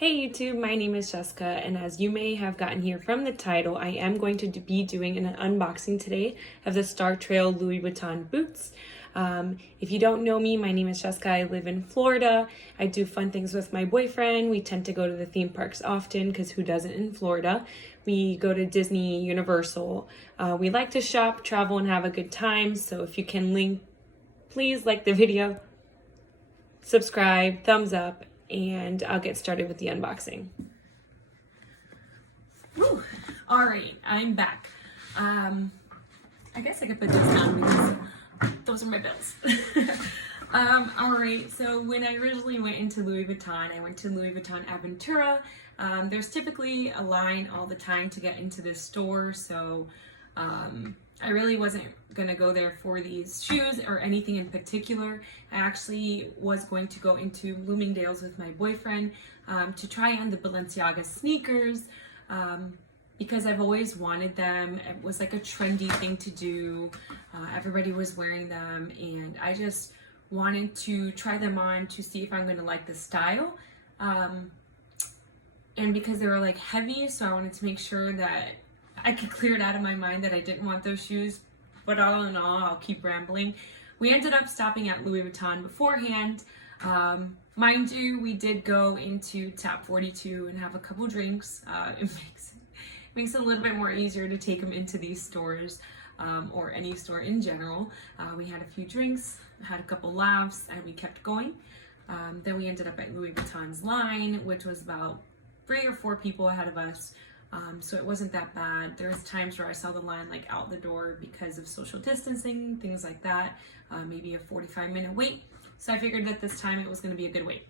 Hey YouTube, my name is Jessica, and as you may have gotten here from the title, I am going to be doing an unboxing today of the Star Trail Louis Vuitton boots. If you don't know me, my name is Jessica. I live in Florida. I do fun things with my boyfriend. We tend to go to the theme parks often because who doesn't in Florida? We go to Disney, Universal. We like to shop, travel, and have a good time. So if you can link, please like the video, subscribe, thumbs up, and I'll get started with the unboxing. Woo. All right, I'm back. I guess I could put this down because those are my bills. All right, so when I originally went into Louis Vuitton, I went to Louis Vuitton Aventura. There's typically a line all the time to get into this store, so I really wasn't gonna go there for these shoes or anything in particular. I actually was going to go into Bloomingdale's with my boyfriend to try on the Balenciaga sneakers because I've always wanted them. It was like a trendy thing to do. Everybody was wearing them, and I just wanted to try them on to see if I'm gonna like the style. And because they were like heavy, so I wanted to make sure that I could clear it out of my mind that I didn't want those shoes, but all in all, I'll keep rambling. We ended up stopping at Louis Vuitton beforehand. Mind you, we did go into Tap 42 and have a couple drinks. It makes it a little bit more easier to take them into these stores or any store in general. We had a few drinks, had a couple laughs, and we kept going. Then we ended up at Louis Vuitton's line, which was about 3 or 4 people ahead of us. So it wasn't that bad. There was times where I saw the line like out the door because of social distancing, things like that, maybe a 45-minute wait. So I figured that this time it was going to be a good wait.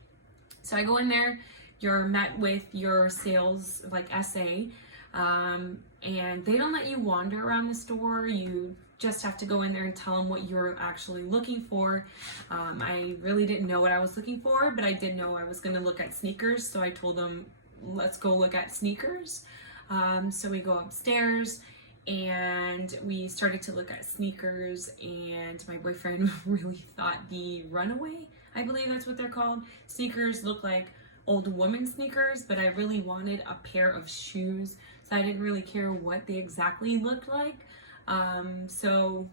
So I go in there, you're met with your sales like SA, and they don't let you wander around the store. You just have to go in there and tell them what you're actually looking for. I really didn't know what I was looking for, but I did know I was going to look at sneakers. So I told them, let's go look at sneakers. So we go upstairs and we started to look at sneakers, and my boyfriend really thought the Runaway, I believe that's what they're called, sneakers look like old woman sneakers, but I really wanted a pair of shoes, so I didn't really care what they exactly looked like. So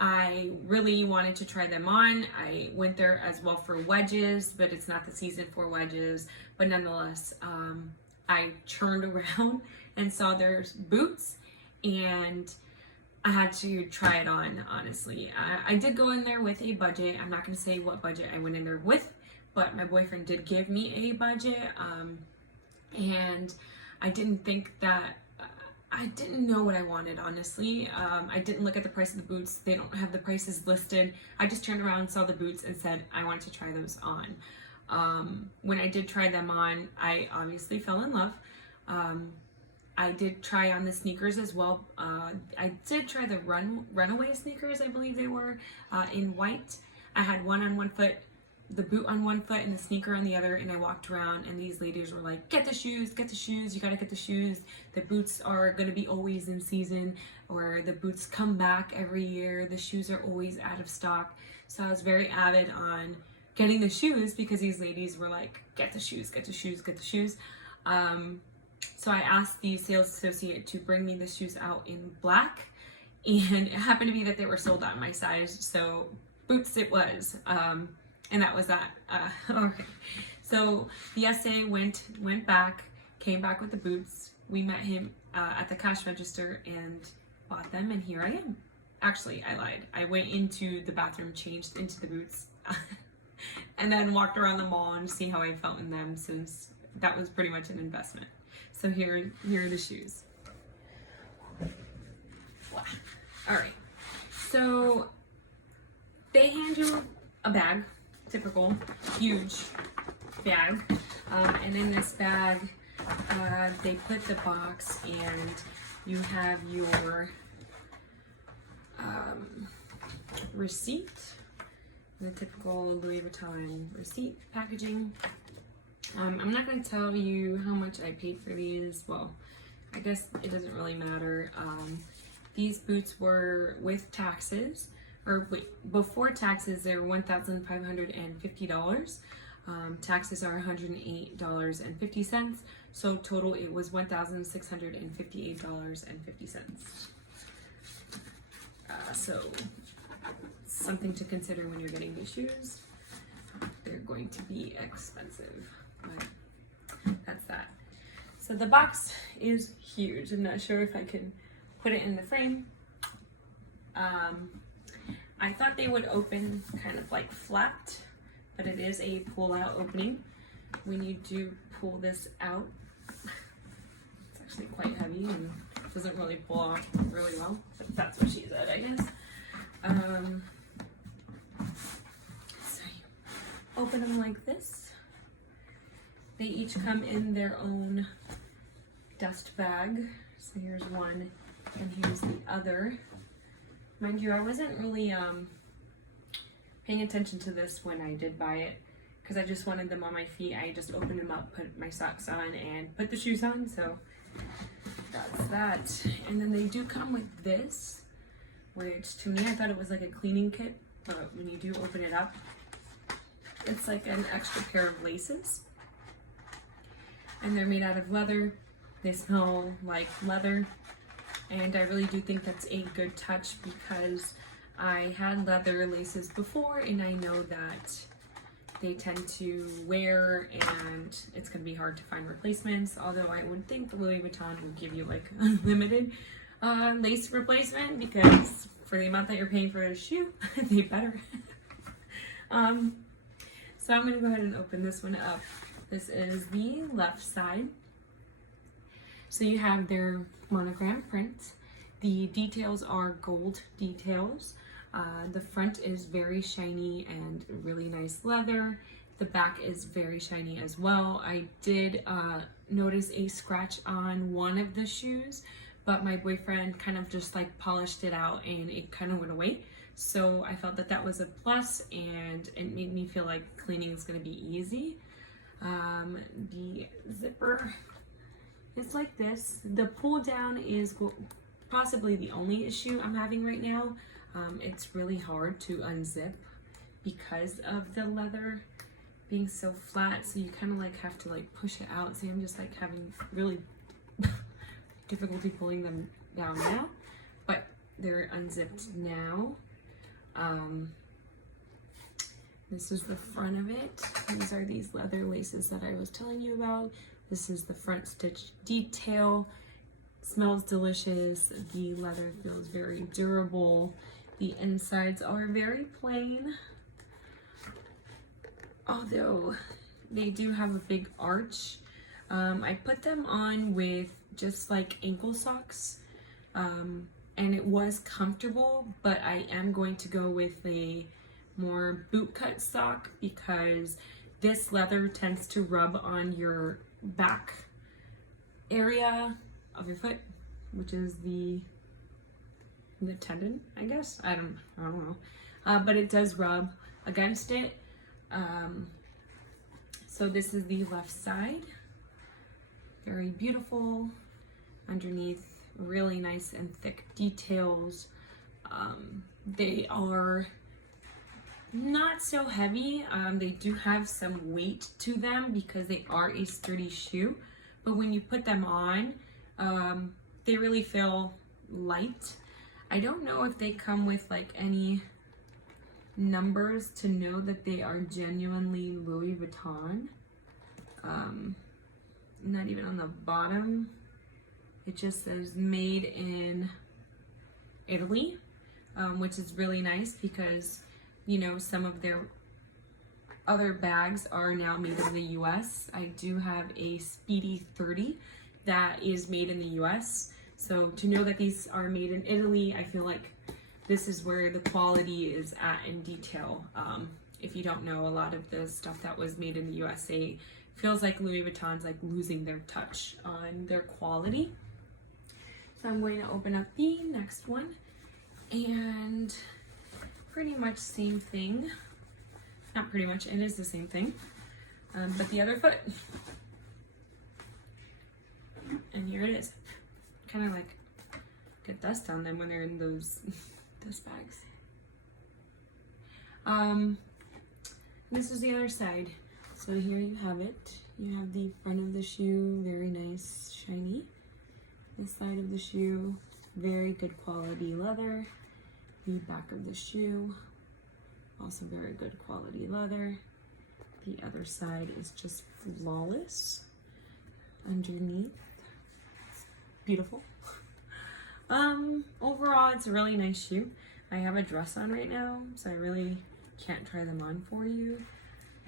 I really wanted to try them on. I went there as well for wedges, but it's not the season for wedges, but nonetheless, I turned around and saw their boots, and I had to try it on, honestly. I did go in there with a budget. I'm not going to say what budget I went in there with, but my boyfriend did give me a budget, and I didn't think that, I didn't know what I wanted, honestly. I didn't look at the price of the boots. They don't have the prices listed. I just turned around, saw the boots, and said I wanted to try those on. When I did try them on, I obviously fell in love. I did try on the sneakers as well. I did try the Runaway sneakers, I believe they were, in white. I had one on one foot, the boot on one foot and the sneaker on the other, and I walked around and these ladies were like, get the shoes, you gotta get the shoes. The boots are gonna be always in season, or the boots come back every year. The shoes are always out of stock. So I was very avid on getting the shoes because these ladies were like, get the shoes, get the shoes, get the shoes. So I asked the sales associate to bring me the shoes out in black, and it happened to be that they were sold out in my size, so boots it was. And that was that. All right. So the SA went back, came back with the boots. We met him at the cash register and bought them, and here I am. Actually, I lied. I went into the bathroom, changed into the boots, and then walked around the mall and see how I felt in them, since that was pretty much an investment. So here are the shoes. Wow. All right. So they hand you a bag, typical huge bag, and in this bag they put the box, and you have your receipt, the typical Louis Vuitton receipt packaging. I'm not going to tell you how much I paid for these. Well, I guess it doesn't really matter. These boots were with taxes, or wait, before taxes, they were $1,550. Taxes are $108.50. So total it was $1,658.50. So something to consider when you're getting these shoes. They're going to be expensive, but that's that. So the box is huge. I'm not sure if I can put it in the frame. I thought they would open kind of like flat, but it is a pull-out opening. When you do pull this out, it's actually quite heavy and doesn't really pull off really well, but that's what she said, I guess. So you open them like this. They each come in their own dust bag. So here's one and here's the other. Mind you, I wasn't really paying attention to this when I did buy it because I just wanted them on my feet. I just opened them up, put my socks on, and put the shoes on, so that's that. And then they do come with this, which to me, I thought it was like a cleaning kit, but when you do open it up, it's like an extra pair of laces. And they're made out of leather. They smell like leather. And I really do think that's a good touch because I had leather laces before and I know that they tend to wear and it's going to be hard to find replacements. Although I would think Louis Vuitton would give you like unlimited lace replacement because for the amount that you're paying for the shoe, they better. So I'm going to go ahead and open this one up. This is the left side. So you have their monogram print. The details are gold details. The front is very shiny and really nice leather. The back is very shiny as well. I did notice a scratch on one of the shoes, but my boyfriend kind of just like polished it out and it kind of went away. So I felt that that was a plus and it made me feel like cleaning is going to be easy. The zipper is like this. The pull down is possibly the only issue I'm having right now. It's really hard to unzip because of the leather being so flat, so you kind of like have to like push it out. See, I'm just like having really difficulty pulling them down now, but they're unzipped now. This is the front of it. These are these leather laces that I was telling you about. This is the front stitch detail. Smells delicious. The leather feels very durable. The insides are very plain, although they do have a big arch. I put them on with just like ankle socks, and it was comfortable, but I am going to go with a more boot cut sock because this leather tends to rub on your back area of your foot, which is the tendon, I guess. I don't know. But it does rub against it. So this is the left side. Very beautiful. Underneath, really nice and thick details. They are not so heavy. They do have some weight to them because they are a sturdy shoe. But when you put them on, they really feel light. I don't know if they come with like any numbers to know that they are genuinely Louis Vuitton. Not even on the bottom. It just says made in Italy, which is really nice because, you know, some of their other bags are now made in the US. I do have a Speedy 30 that is made in the US. So to know that these are made in Italy, I feel like this is where the quality is at in detail. If you don't know, a lot of the stuff that was made in the USA feels like Louis Vuitton's like losing their touch on their quality. So I'm going to open up the next one and pretty much same thing. Not pretty much, it is the same thing, but the other foot. And here it is. Kind of like get dust on them when they're in those dust bags. This is the other side. So here you have it. You have the front of the shoe, very nice, shiny. The side of the shoe, very good quality leather. The back of the shoe, also very good quality leather. The other side is just flawless. Underneath, it's beautiful. Overall, it's a really nice shoe. I have a dress on right now, so I really can't try them on for you,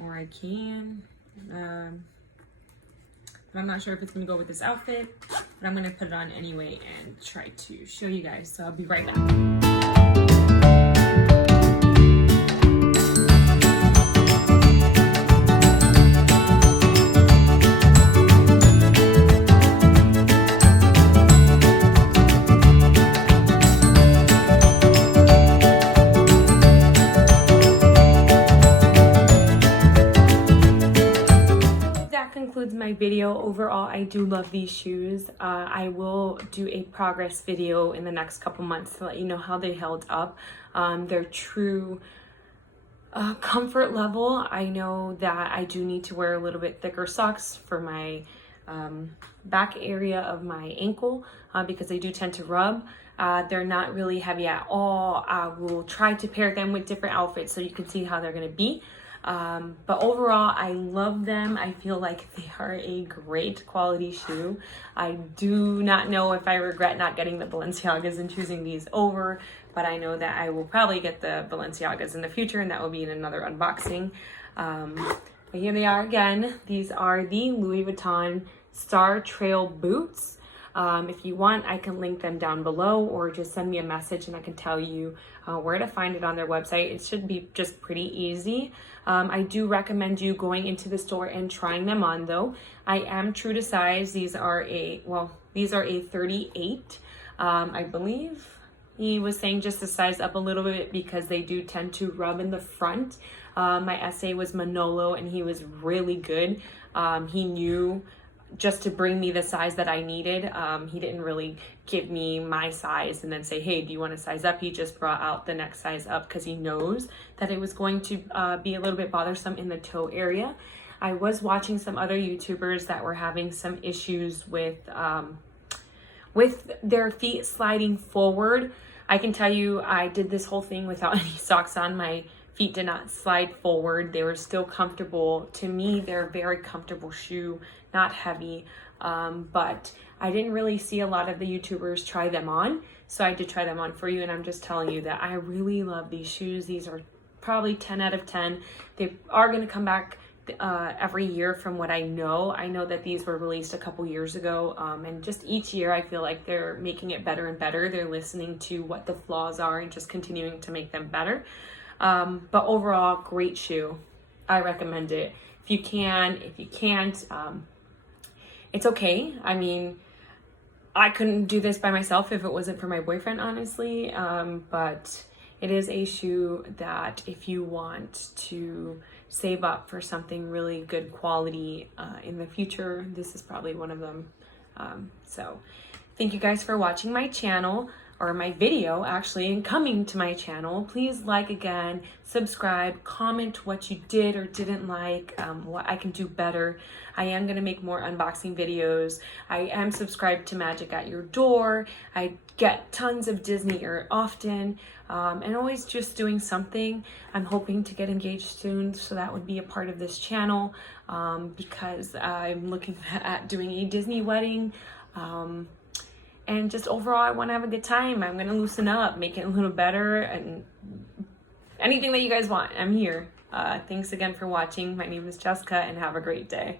or I can. But I'm not sure if it's gonna go with this outfit, but I'm gonna put it on anyway and try to show you guys. So I'll be right back. Concludes my video. Overall, I do love these shoes. I will do a progress video in the next couple months to let you know how they held up. Their true comfort level. I know that I do need to wear a little bit thicker socks for my back area of my ankle because they do tend to rub. They're not really heavy at all. I will try to pair them with different outfits so you can see how they're going to be. But overall, I love them. I feel like they are a great quality shoe. I do not know if I regret not getting the Balenciagas and choosing these over, but I know that I will probably get the Balenciagas in the future, and that will be in another unboxing. But here they are again. These are the Louis Vuitton Star Trail boots. If you want, I can link them down below, or just send me a message and I can tell you where to find it on their website. It should be just pretty easy. I do recommend you going into the store and trying them on though. I am true to size. These are a 38. I believe he was saying just to size up a little bit because they do tend to rub in the front. My SA was Manolo and he was really good. He knew just to bring me the size that I needed. He didn't really give me my size and then say, hey, do you want to size up? He just brought out the next size up because he knows that it was going to be a little bit bothersome in the toe area. I was watching some other YouTubers that were having some issues with their feet sliding forward. I can tell you, I did this whole thing without any socks on. My feet did not slide forward. They were still comfortable. To me, they're a very comfortable shoe, not heavy. But I didn't really see a lot of the YouTubers try them on. So I did try them on for you, and I'm just telling you that I really love these shoes. These are probably 10 out of 10. They are going to come back every year from what I know. I know that these were released a couple years ago, and just each year I feel like they're making it better and better. They're listening to what the flaws are and just continuing to make them better. But overall, great shoe. I recommend it. If you can, if you can't, it's okay. I mean, I couldn't do this by myself if it wasn't for my boyfriend, honestly. But it is a shoe that if you want to save up for something really good quality in the future, this is probably one of them. So thank you guys for watching my channel, or my video actually, and coming to my channel. Please like again, subscribe, comment what you did or didn't like, what I can do better. I am gonna make more unboxing videos. I am subscribed to Magic at Your Door. I get tons of Disney often, and always just doing something. I'm hoping to get engaged soon, so that would be a part of this channel, because I'm looking at doing a Disney wedding. And just overall, I want to have a good time. I'm going to loosen up, make it a little better, and anything that you guys want, I'm here. Thanks again for watching. My name is Jessica, and have a great day.